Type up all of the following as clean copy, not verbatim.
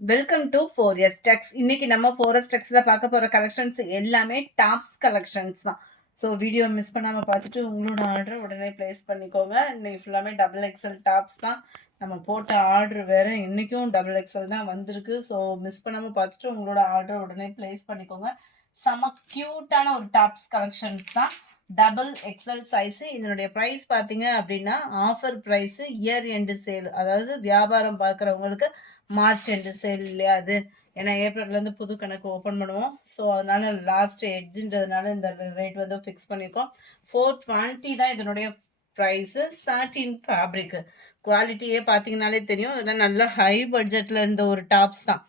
Welcome to 4S Techs. இன்னைக்கு நம்ம 4S Techsல பார்க்க போற கலெக்ஷன்ஸ் எல்லாமே டாப்ஸ் கலெக்ஷன்ஸ் தான். ஸோ வீடியோ மிஸ் பண்ணாம பார்த்துட்டு உங்களோட ஆர்டர் உடனே பிளேஸ் பண்ணிக்கோங்க. இன்னைக்கு ஃபுல்லாமே டபுள் எக்ஸல் டாப்ஸ் தான். நம்ம போட்ட ஆர்டர் வேற இன்னைக்கும் டபுள் எக்ஸல் தான் வந்திருக்கு. ஸோ மிஸ் பண்ணாம பார்த்துட்டு உங்களோட ஆர்டர் உடனே பிளேஸ் பண்ணிக்கோங்க. செம கியூட்டான ஒரு டாப்ஸ் கலெக்ஷன்ஸ் தான். Double XL size. இதனுடைய ப்ரைஸ் பார்த்தீங்க அப்படின்னா offer price year end sale, அதாவது வியாபாரம் பார்க்குறவங்களுக்கு மார்ச் எண்டு சேல் இல்லையா அது. ஏன்னா ஏப்ரல்லேருந்து புது கணக்கு ஓப்பன் பண்ணுவோம். ஸோ அதனால லாஸ்ட் எட்ஜுன்றதுனால இந்த ரேட் வந்து ஃபிக்ஸ் பண்ணியிருக்கோம். 420 தான் இதனுடைய ப்ரைஸு. சாட்டின் ஃபேப்ரிக்கு குவாலிட்டியே பார்த்தீங்கன்னாலே தெரியும். இதெல்லாம் நல்ல ஹை பட்ஜெட்டில் இருந்த ஒரு டாப்ஸ் தான்.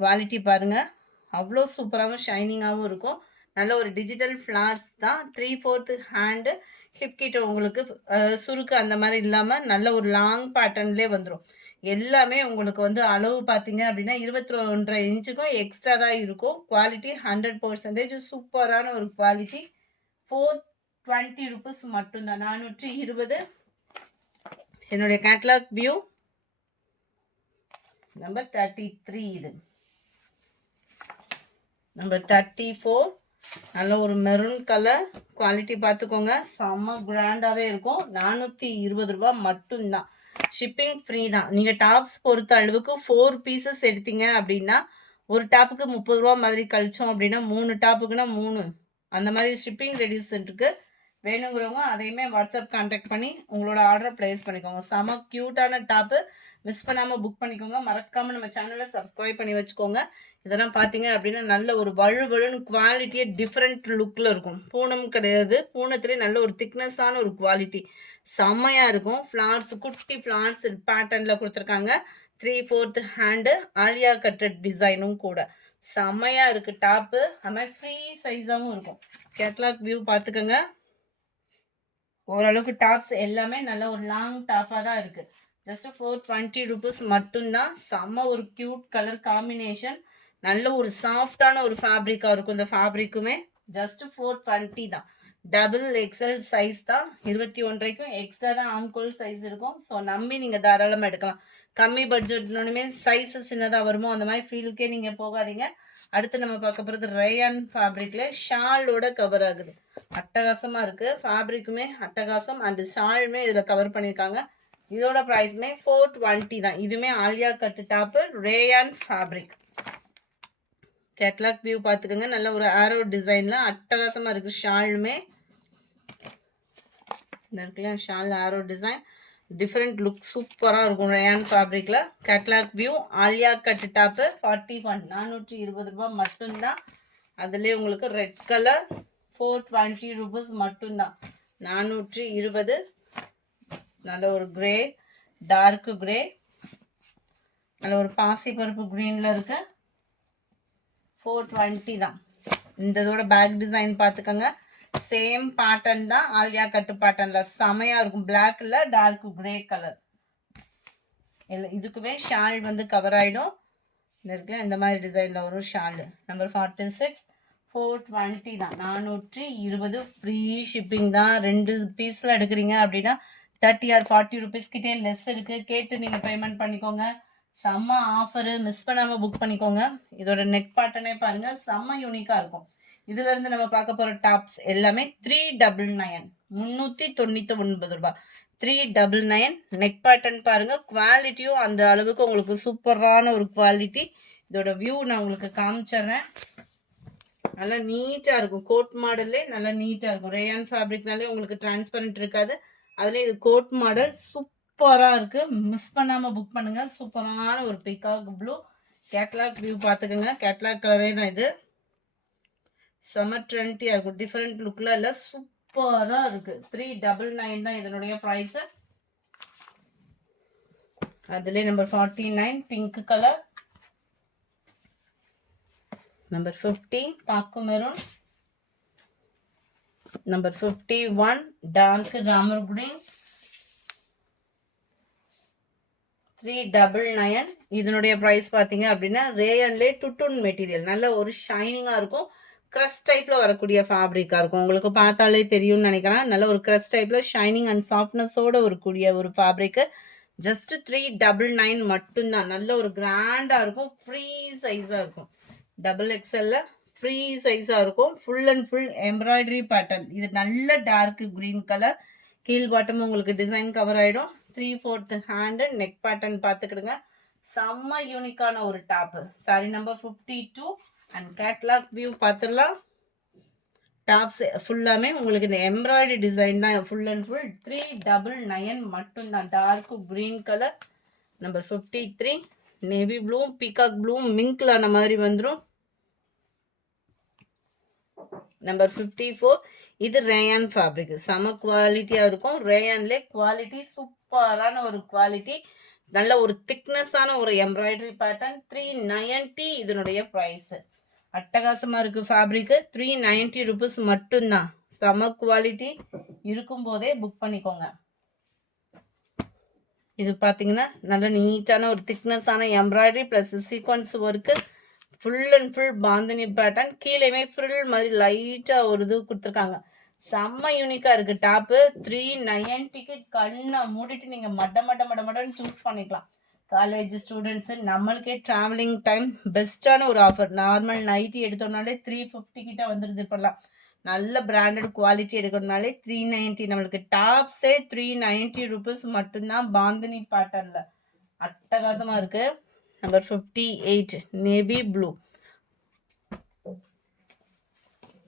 குவாலிட்டி பாருங்கள், அவ்வளோ சூப்பராகவும் ஷைனிங்காகவும் இருக்கும். நல்ல ஒரு டிஜிட்டல் ஃப்ளார்ஸ் தான். 3/4 ஹேண்டு, ஹிப் கிட்ட உங்களுக்கு சுருக்கு அந்த மாதிரி இல்லாமல் நல்ல ஒரு லாங் பேட்டர்ன்லேயே வந்துடும். எல்லாமே உங்களுக்கு வந்து அளவு பார்த்தீங்க அப்படின்னா 21.5 இன்ச்சுக்கும் எக்ஸ்ட்ரா தான் இருக்கும். குவாலிட்டி 100% சூப்பரான ஒரு குவாலிட்டி. 420 ருபீஸ் மட்டும்தான். 420. என்னுடைய கேட்லாக் வியூ நம்பர் 33. இது நம்பர் 34. நல்ல ஒரு மெரூன் கலர். குவாலிட்டி பார்த்துக்கோங்க, செம்ம கிராண்டாகவே இருக்கும். 420 ரூபா மட்டும்தான். ஷிப்பிங் ஃப்ரீ தான். நீங்கள் டாப்ஸ் பொறுத்த அளவுக்கு 4 பீசஸ் எடுத்தீங்க அப்படின்னா ஒரு டாப்புக்கு 30 ரூபா மாதிரி கழிச்சோம் அப்படின்னா 3 டாப்புக்குன்னா 3 அந்த மாதிரி ஷிப்பிங் ரெடியூஸ் இருக்குது. வேணுங்கிறவங்க அதையுமே வாட்ஸ்அப் கான்டாக்ட் பண்ணி உங்களோட ஆர்டரை ப்ளேஸ் பண்ணிக்கோங்க. செம க்யூட்டான டாப்பு, மிஸ் பண்ணாமல் புக் பண்ணிக்கோங்க. மறக்காமல் நம்ம சேனலை சப்ஸ்கிரைப் பண்ணி வச்சுக்கோங்க. இதெல்லாம் பார்த்தீங்க அப்படின்னா நல்ல ஒரு வழுவழுன்னு குவாலிட்டியே டிஃப்ரெண்ட் லுக்கில் இருக்கும். பூனம் கிடையாது, பூனத்துலேயே நல்ல ஒரு திக்னஸான ஒரு குவாலிட்டி செம்மையாக இருக்கும். ஃப்ளார்ஸ், குட்டி ஃப்ளார்ஸ் பேட்டர்னில் கொடுத்துருக்காங்க. 3/4 ஹேண்டு, ஆலியா கட்டட் டிசைனும் கூட செம்மையாக இருக்குது டாப்பு. அது மாதிரி ஃப்ரீ சைஸாகவும் இருக்கும். கேட்லாக் வியூ பார்த்துக்கோங்க. ஓரளவுக்கு டாப்ஸ் எல்லாமே நல்ல ஒரு லாங் டாப்பாக தான் இருக்குது. ஜஸ்ட் 420 ருபீஸ் மட்டும்தான். செம்ம ஒரு க்யூட் கலர் காம்பினேஷன். நல்ல ஒரு சாஃப்டான ஒரு ஃபேப்ரிக்காக இருக்கும். இந்த ஃபேப்ரிக்குமே ஜஸ்ட் 420 தான். டபுள் எக்ஸல் சைஸ் தான். 21.5க்கும் எக்ஸ்ட்ரா தான் ஆம்கோல் சைஸ் இருக்கும். ஸோ நம்பி நீங்கள் தாராளமாக எடுக்கலாம். கம்மி பட்ஜெட்னுமே சைஸு சின்னதாக வருமோ அந்த மாதிரி ஃபீல்டுக்கே நீங்கள் போகாதீங்க. அடுத்து நம்ம பார்க்க போகிறது ரேயான் ஃபேப்ரிக்ல ஷாலோட கவர் ஆகுது. அட்டகாசமாக இருக்குது. ஃபேப்ரிக்குமே அட்டகாசம், அண்ட் ஷாலுமே இதில் கவர் பண்ணியிருக்காங்க. இதோட ப்ரைஸுமே 420 தான். இதுவுமே Alia cut top, rayon fabric. Catalogue view பார்த்துக்கோங்க. நல்ல ஒரு ஆரோ டிசைனில் அட்டகாசமாக இருக்குது. ஷாலுமே இந்த இருக்குல்ல, ஷால் ஆரோ டிசைன் டிஃப்ரெண்ட் லுக் சூப்பராக இருக்கும் rayon ஃபேப்ரிக்கில். Catalogue view Alia cut top 41, 420 ரூபா மட்டும்தான். அதுலேயே உங்களுக்கு ரெட் கலர் 420 ருபீஸ் மட்டும்தான். 420. நல்ல ஒரு கிரே, டார்க் கிரே, நல்ல ஒரு பாசி பருப்பு க்ரீனில் இருக்கு. 420 தான். இந்த இதோட பேக் டிசைன் பார்த்துக்கோங்க. சேம் பேட்டர்ன் தான், ஆலியா கட்டு பேட்டர்னில் செமையாக இருக்கும். பிளாக்ல டார்க் கிரே கலர். இல்லை, இதுக்குமே ஷால் வந்து கவர் ஆகிடும். இருக்கு இந்த மாதிரி டிசைனில் வரும் ஷால். நம்பர் 46. 420 தான். 420 ஃப்ரீ ஷிப்பிங் தான். 2 பீஸில் எடுக்கிறீங்க அப்படின்னா 30 or 40 ருபீஸ் கிட்டே லெஸ் இருக்குது. கேட்டு நீங்கள் பேமெண்ட் பண்ணிக்கோங்க. செம்ம ஆஃபரு, மிஸ் பண்ணாமல் புக் பண்ணிக்கோங்க. இதோட நெக் பேட்டர்னே பாருங்கள், செம்ம யூனிக்காக இருக்கும். இதுலேருந்து நம்ம பார்க்க போகிற டாப்ஸ் எல்லாமே 399, 399 ரூபா. 399. நெக் பேட்டர்ன் பாருங்கள், குவாலிட்டியும் அந்த அளவுக்கு உங்களுக்கு சூப்பரான ஒரு குவாலிட்டி. இதோட வியூ நான் உங்களுக்கு காமிச்சிட்றேன். நல்லா நீட்டாக இருக்கும். கோட் மாடல்லே நல்லா நீட்டாக இருக்கும். ரேயான் ஃபேப்ரிக்னாலே உங்களுக்கு டிரான்ஸ்பரண்ட் இருக்காது. அதுலேயே இது கோட் மாடல் சூப்பராக இருக்குது. மிஸ் பண்ணாமல் புக் பண்ணுங்கள். சூப்பரான ஒரு பிகாக் ப்ளூ. கேட்லாக் வியூ பார்த்துக்கோங்க. கேட்லாக் கலரே தான் இது. சம்மர் 20 இருக்கும். டிஃப்ரெண்ட் லுக்கில் இல்லை, சூப்பராக இருக்குது. 399 தான் இதனுடைய ப்ரைஸு. அதுலேயே நம்பர் 49 பிங்க் கலர். நம்பர் 50 பாக்கு maroon. Number 51 dark Ramar green. 399. இதனுடைய ப்ரைஸ் பார்த்தீங்க அப்படின்னா ரேயன்லே டுட்டுன் மெட்டீரியல், நல்ல ஒரு ஷைனிங்காக இருக்கும். க்ரஸ் டைப்பில் வரக்கூடிய ஃபேப்ரிக்காக இருக்கும். உங்களுக்கு பார்த்தாலே தெரியும்னு நினைக்கிறேன். நல்ல ஒரு க்ரஸ் டைப்பில் ஷைனிங் அண்ட் சாஃப்ட்னஸோடு வரக்கூடிய ஒரு ஃபேப்ரிக்கு. ஜஸ்ட் 399 மட்டும்தான். நல்ல ஒரு கிராண்டா இருக்கும், ஃப்ரீ சைஸா இருக்கும். டபுள் எக்ஸ்எல்ல ஃப்ரீ சைஸா இருக்கும். Full and full embroidery pattern. இது நல்ல டார்க் கிரீன் கலர். கீழ் பாட்டம் உங்களுக்கு டிசைன் கவர் ஆயிடும். 3/4 ஹேண்டு நெக் பேட்டர்ன் பார்த்துக்கிடுங்க. செம்ம யூனிக்கான ஒரு top. Sorry number 52 and catalogue view பார்த்துடலாம். டாப்ஸ் ஃபுல்லாமே உங்களுக்கு இந்த எம்ப்ராய்டரி டிசைன் தான். ஃபுல் அண்ட் ஃபுல் 399 மட்டும்தான். Dark green colour. Number 53 navy blue peacock blue மிங்க்ல ஆன மாதிரி வந்துடும். நம்பர் 54 இது ரேயான் ஃபேப்ரிக். செம குவாலிட்டியாக இருக்கும். ரேயான்லே குவாலிட்டி சூப்பரான ஒரு குவாலிட்டி. நல்ல ஒரு திக்னஸான ஒரு எம்ப்ராய்டரி பேட்டர்ன். 390 இதனுடைய ப்ரைஸு. அட்டகாசமாக இருக்குது ஃபேப்ரிக்கு. 390 ருபீஸ் மட்டும்தான். செம குவாலிட்டி. இருக்கும்போதே புக் பண்ணிக்கோங்க. இது பார்த்தீங்கன்னா நல்ல நீட்டான ஒரு திக்னஸான embroidery plus sequence work. Full and full bandhani pattern. கீழேயுமே ஃப்ரில் மாதிரி லைட்டாக ஒரு இது கொடுத்துருக்காங்க. செம்ம யூனிக்காக இருக்குது டாப்பு. 390க்கு கண்ணை மூடிட்டு நீங்கள் மட்டன்னு சூஸ் பண்ணிக்கலாம். காலேஜ் ஸ்டூடெண்ட்ஸு நம்மளுக்கே ட்ராவலிங் டைம் பெஸ்ட்டான ஒரு ஆஃபர். நார்மல் நைட்டி எடுத்தோம்னாலே 350 கிட்ட வந்துடுது இப்போல்லாம். நல்ல பிராண்டட் குவாலிட்டி எடுக்கணும்னாலே 390. நம்மளுக்கு டாப்ஸே 390 ருபீஸ் மட்டும்தான். பாந்தினி பேட்டர்னில் அட்டகாசமாக இருக்குது. Number 58 navy blue.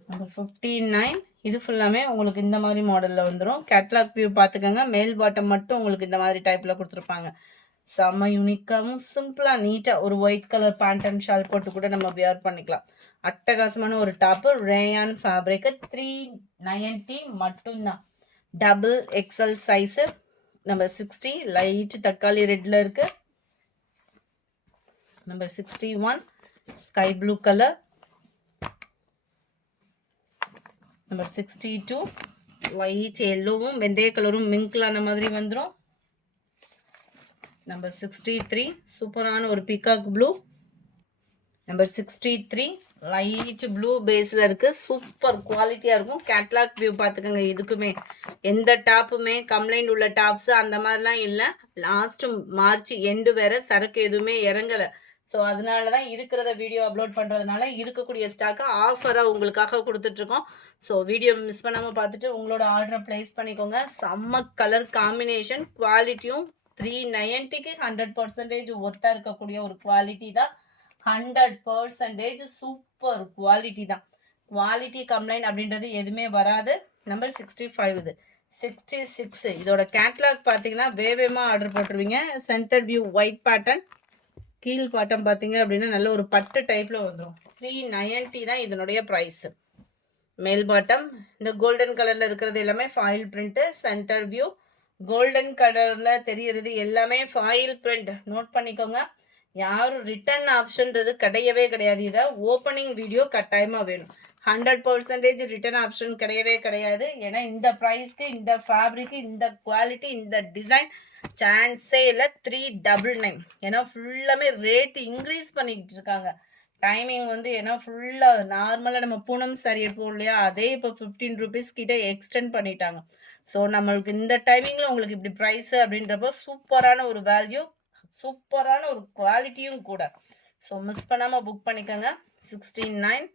நம்பர் 59 இது ஃபுல்லாமே உங்களுக்கு இந்த மாதிரி மாடலில் வந்துடும். கேட்லாக் வியூ பார்த்துக்கோங்க. மேல் பாட்டம் மட்டும் உங்களுக்கு இந்த மாதிரி டைப்பில் கொடுத்துருப்பாங்க. செம்ம யூனிக்காகவும் சிம்பிளாக நீட்டாக ஒரு white colour pant and shawl போட்டு கூட நம்ம வியர் பண்ணிக்கலாம். அட்டகாசமான ஒரு டாப்பு. Rayon fabric. 390 மட்டும்தான். Double XL size. Number 60 light தக்காளி ரெட்டில் இருக்குது. Number 61 sky blue colour. Number 62 light எல்லோவும் வெந்தய கலரும் மிங்க்லான மாதிரி வந்துடும். நம்பர் 63 சூப்பரான ஒரு peacock blue. Number 63 light blue பேஸில் இருக்குது. சூப்பர் குவாலிட்டியாக இருக்கும். கேட்லாக் வியூ பார்த்துக்கோங்க. இதுக்குமே எந்த டாப்புமே கம்ப்ளைண்ட் உள்ள டாப்ஸு அந்த மாதிரிலாம் இல்லை. லாஸ்ட்டு மார்ச் எண்டு வேறு சரக்கு எதுவுமே இறங்கலை. ஸோ அதனால தான் இருக்கிறத வீடியோ அப்லோட் பண்ணுறதுனால இருக்கக்கூடிய ஸ்டாக்கை ஆஃபராக உங்களுக்காக கொடுத்துட்ருக்கோம். ஸோ வீடியோ மிஸ் பண்ணாமல் பார்த்துட்டு உங்களோட ஆர்டரை ப்ளேஸ் பண்ணிக்கோங்க. செம்ம கலர் காம்பினேஷன். குவாலிட்டியும் 390க்கு 100% ஒர்த்தாக இருக்கக்கூடிய ஒரு குவாலிட்டி தான். 100% சூப்பர் குவாலிட்டி தான். குவாலிட்டி கம்ப்ளைண்ட் அப்படின்றது எதுவுமே வராது. நம்பர் 65 இது 66 இதோட கேட்லாக் பார்த்தீங்கன்னா வேகமாக ஆர்டர் போட்டுருவீங்க. Centre view white pattern. கீழ் பாட்டம் பார்த்தீங்க அப்படின்னா நல்ல ஒரு பட்டு டைப்பில் வந்துடும். 390 தான் இதனுடைய ப்ரைஸு. மேல் பாட்டம் இந்த கோல்டன் கலரில் இருக்கிறது எல்லாமே foil print. Centre view golden கலரில் தெரிகிறது எல்லாமே ஃபாயில் பிரிண்ட். நோட் பண்ணிக்கோங்க. யாரும் ரிட்டர்ன் ஆப்ஷன்றது கிடையவே கிடையாது. இதை ஓப்பனிங் வீடியோ கட்டாயமாக வேணும். 100% ரிட்டர்ன் ஆப்ஷன் கிடையவே கிடையாது. ஏன்னா இந்த ப்ரைஸ்க்கு இந்த ஃபேப்ரிக்கு இந்த குவாலிட்டி இந்த டிசைன் சான்ஸே இல்லை. 399 ஏன்னா ஃபுல்லாமே ரேட்டு இன்க்ரீஸ் பண்ணிக்கிட்டு இருக்காங்க. டைமிங் வந்து ஏன்னா ஃபுல்லாக நார்மலாக நம்ம பூனம் சாரி எடுப்போம் இல்லையா, அதே இப்போ 15 ருபீஸ் கிட்ட எக்ஸ்டெண்ட் பண்ணிட்டாங்க. ஸோ நம்மளுக்கு இந்த டைமிங்கில் உங்களுக்கு இப்படி ப்ரைஸு அப்படின்றப்போ சூப்பரான ஒரு வேல்யூ, சூப்பரான ஒரு குவாலிட்டியும் கூட. ஸோ மிஸ் பண்ணாமல் புக் பண்ணிக்கோங்க. 69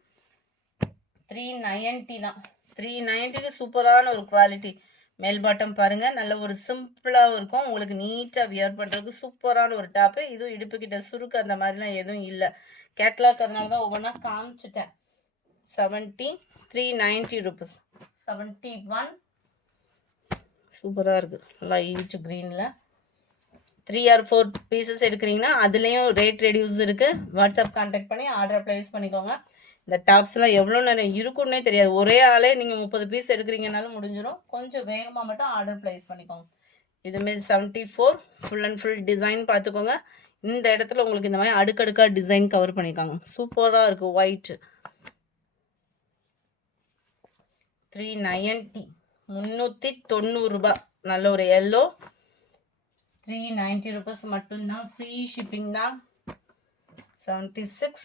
390 தான். 390க்கு சூப்பரான ஒரு குவாலிட்டி. மேல் பாட்டம் பாருங்கள் நல்ல ஒரு சிம்பிளாகவும் இருக்கும். உங்களுக்கு நீட்டாக வியர் பண்ணுறதுக்கு சூப்பரான ஒரு டாப்பு. இதுவும் இடுப்புக்கிட்ட சுருக்கு அந்த மாதிரிலாம் எதுவும் இல்லை. கேட்லாக் அதனால தான் ஒவ்வொன்றா காமிச்சிட்டேன். 70 390 ருபீஸ். 71 சூப்பராக இருக்குது. லைட் க்ரீனில் 3 or 4 பீசஸ் எடுக்கிறீங்கன்னா அதுலேயும் ரேட் ரெடியூஸ் இருக்குது. வாட்ஸ்அப் கான்டாக்ட் பண்ணி ஆர்டர் ப்ளேஸ் பண்ணிக்கோங்க. இந்த டாப்ஸ்லாம் எவ்வளோ நேரம் இருக்குன்னே தெரியாது. ஒரே ஆளே நீங்கள் 30 பீஸ் எடுக்கிறீங்கனாலும் முடிஞ்சிடும். கொஞ்சம் வேகமாக மட்டும் ஆர்டர் ப்ளேஸ் பண்ணிக்கோங்க. இதுமாரி 74 ஃபுல் அண்ட் ஃபுல் டிசைன் பார்த்துக்கோங்க. இந்த இடத்துல உங்களுக்கு இந்த மாதிரி அடுக்கடுக்காக டிசைன் கவர் பண்ணியிருக்காங்க. சூப்பராக இருக்குது. ஒயிட் 390 390 ரூபா. நல்ல ஒரு எல்லோ. 390 ருபீஸ் மட்டும்தான். ஃப்ரீ ஷிப்பிங் தான். 76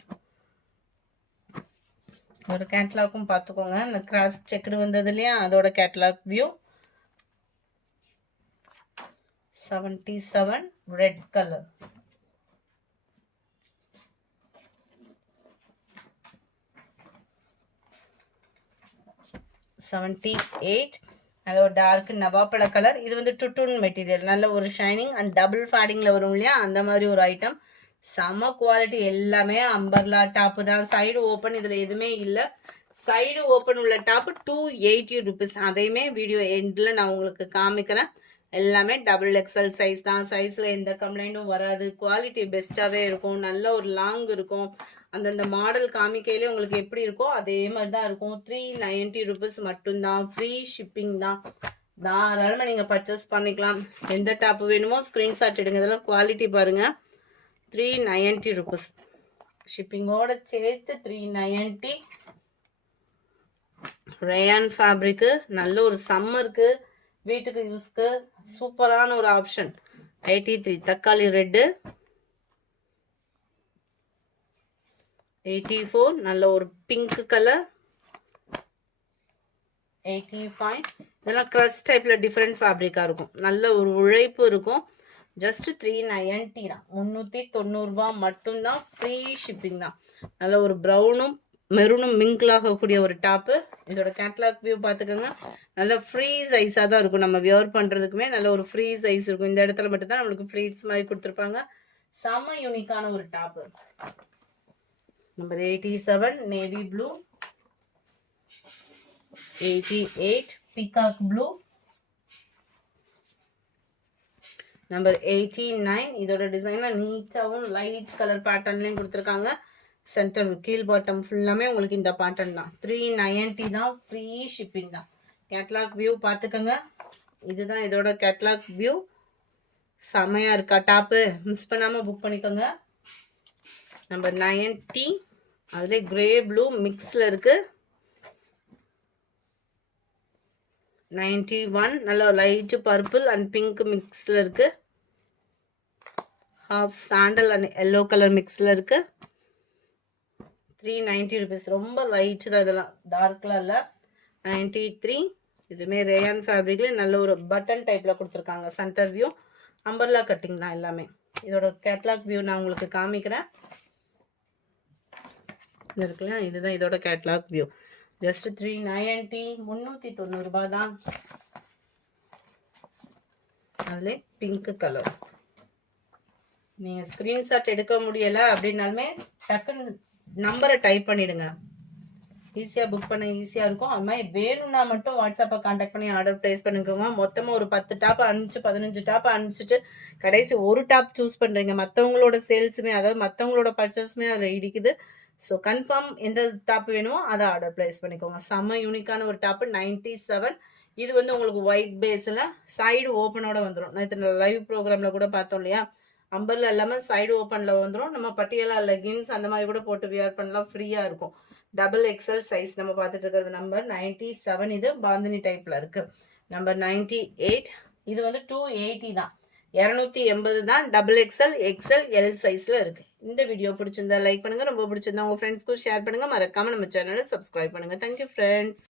ஒரு கேட்லாக்கும் பார்த்துக்கோங்க. இந்த கிராஸ் செக்குடு வந்தது இல்லையா, அதோட கேட்லாக் வியூ. 77 red colour. நல்ல ஒரு டார்க் நவாப்பழ கலர். இது வந்து டுட்டூன் மெட்டீரியல், நல்ல ஒரு ஷைனிங் அண்ட் டபுள் ஃபேடிங்கில் வரும் இல்லையா, அந்த மாதிரி ஒரு ஐட்டம். செம குவாலிட்டி. எல்லாமே அம்பர்லா டாப்பு தான். சைடு ஓப்பன் இதில் எதுவுமே இல்லை. சைடு ஓப்பன் உள்ள டாப்பு 280 rupees. அதையுமே வீடியோ எண்டில் நான் உங்களுக்கு காமிக்கிறேன். எல்லாமே டபுள் எக்ஸல் சைஸ் தான். சைஸில் எந்த கம்ப்ளைண்ட்டும் வராது. குவாலிட்டி பெஸ்ட்டாகவே இருக்கும். நல்ல ஒரு லாங் இருக்கும். அந்தந்த மாடல் காமிக்கையிலே உங்களுக்கு எப்படி இருக்கோ அதே மாதிரி தான் இருக்கும். 390 rupees மட்டும்தான். ஃப்ரீ ஷிப்பிங் தான். தாராளமாக நீங்கள் பர்ச்சேஸ் பண்ணிக்கலாம். எந்த டாப்பு வேணுமோ ஸ்க்ரீன்ஷாட் எடுங்க. இதெல்லாம் குவாலிட்டி பாருங்கள். 390 rupees. ஷிப்பிங்கோட சேர்த்து 390. Rayon fabric. நல்ல ஒரு சம்மருக்கு வீட்டுக்கு யூஸ்க்கு சூப்பரான ஒரு ஆப்ஷன். 83 தக்காளி ரெட்டு. 84 நல்ல ஒரு பிங்க் கலர். 85 இதெல்லாம் க்ரஷ் டைப்பில் டிஃப்ரெண்ட் ஃபேப்ரிக்காக இருக்கும். நல்ல ஒரு உழைப்பு இருக்கும். ஜஸ்ட் 390 தான். 390 ரூபா மட்டும்தான். ஃப்ரீ ஷிப்பிங் தான். நல்ல ஒரு ப்ரௌனும் மெரூனும் மிங்கிள் ஆகக்கூடிய ஒரு டாப்பு. இதோட கேட்லாக் வியூ பார்த்துக்கோங்க. நல்ல ஃப்ரீ சைஸாக தான் இருக்கும். நம்ம வியர் பண்ணுறதுக்குமே நல்ல ஒரு ஃப்ரீ சைஸ் இருக்கும். இந்த இடத்துல மட்டும்தான் நம்மளுக்கு ஃப்ளீட்ஸ் மாதிரி கொடுத்துருப்பாங்க. செம்ம யூனிக்கான ஒரு top. Number 87 navy blue. 88 peacock blue. Number 89 இதோட டிசைனில் நீட்டாகவும் லைட் கலர் பேட்டர்ன்லையும் கொடுத்துருக்காங்க. சென்டர் கீழ் பாட்டம் ஃபுல்லாமே உங்களுக்கு இந்த பேட்டர்ன் தான். 390 தான். ஃப்ரீ ஷிப்பிங் தான். கேட்லாக் வியூ பார்த்துக்கோங்க. இதுதான் இதோட கேட்லாக் வியூ. செமையாக இருக்கா டாப்பு? மிஸ் பண்ணாமல் புக் பண்ணிக்கோங்க. நம்பர் 90 அதிலே கிரே ப்ளூ மிக்ஸில் இருக்குது. 91 நல்ல லைட்டு பர்பிள் அண்ட் பிங்க் மிக்ஸில் இருக்குது. Half sandal and yellow colour மிக்ஸில் இருக்குது. 390 rupees. ரொம்ப லைட்டு தான். இதெல்லாம் டார்க்லாம் இல்லை. 93 இதுவுமே ரேயான் ஃபேப்ரிக்கில் நல்ல ஒரு பட்டன் டைப்பில் கொடுத்துருக்காங்க. சென்டர் வியூ அம்பர்லா கட்டிங் தான் எல்லாமே. இதோட கேட்லாக் வியூ நான் உங்களுக்கு காமிக்கிறேன். இது இருக்குல்ல, இதுதான் இதோட கேட்லாக் வியூ. ஜஸ்ட் 390 390 ரூபா தான். அதில் பிங்க் கலர். நீங்கள் ஸ்க்ரீன்ஷாட் எடுக்க முடியலை அப்படின்னாலுமே டக்குன்னு நம்பரை டைப் பண்ணிவிடுங்க. ஈஸியாக புக் பண்ண ஈஸியாக இருக்கும். அது மாதிரி வேணும்னா மட்டும் வாட்ஸ்அப்பை கான்டாக்ட் பண்ணி ஆர்டர் ப்ளேஸ் பண்ணிக்கோங்க. மொத்தமாக ஒரு 10 டாப் அனுப்பிச்சு 15 டாப் அனுப்பிச்சிட்டு கடைசி ஒரு டாப் சூஸ் பண்ணுறீங்க. மற்றவங்களோட சேல்ஸுமே, அதாவது மற்றவங்களோட பர்ச்சேஸுமே அதில் இடிக்குது. ஸோ கன்ஃபார்ம் எந்த டாப் வேணுமோ அதை ஆர்டர் ப்ளேஸ் பண்ணிக்கோங்க. செம்ம யூனிக்கான ஒரு டாப்பு. 97 இது வந்து உங்களுக்கு ஒயிட் பேஸில் சைடு ஓப்பனோட வந்துடும். நேற்று லைவ் ப்ரோக்ராமில் கூட பார்த்தோம் இல்லையா, அம்பர்ல எல்லாமே சைடு ஓப்பனில் வந்துடும். நம்ம பட்டியலா லெகின்ஸ் அந்த மாதிரி கூட போட்டு வியர் பண்ணலாம். ஃப்ரீயாக இருக்கும். டபுள் எக்ஸல் சைஸ் நம்ம பார்த்துட்டு இருக்கிறது. நம்பர் 97 இது பாந்தினி டைப்பில் இருக்குது. நம்பர் 98 இது வந்து 280 தான். 280 தான். டபுள் எக்ஸல் எக்ஸல் எல் சைஸில் இருக்குது. இந்த வீடியோ பிடிச்சிருந்தா லைக் பண்ணுங்கள். ரொம்ப பிடிச்சிருந்தா உங்கள் ஃப்ரெண்ட்ஸ்க்கும் ஷேர் பண்ணுங்கள். மறக்காமல் நம்ம சேனலை சப்ஸ்கிரைப் பண்ணுங்கள். Thank you friends.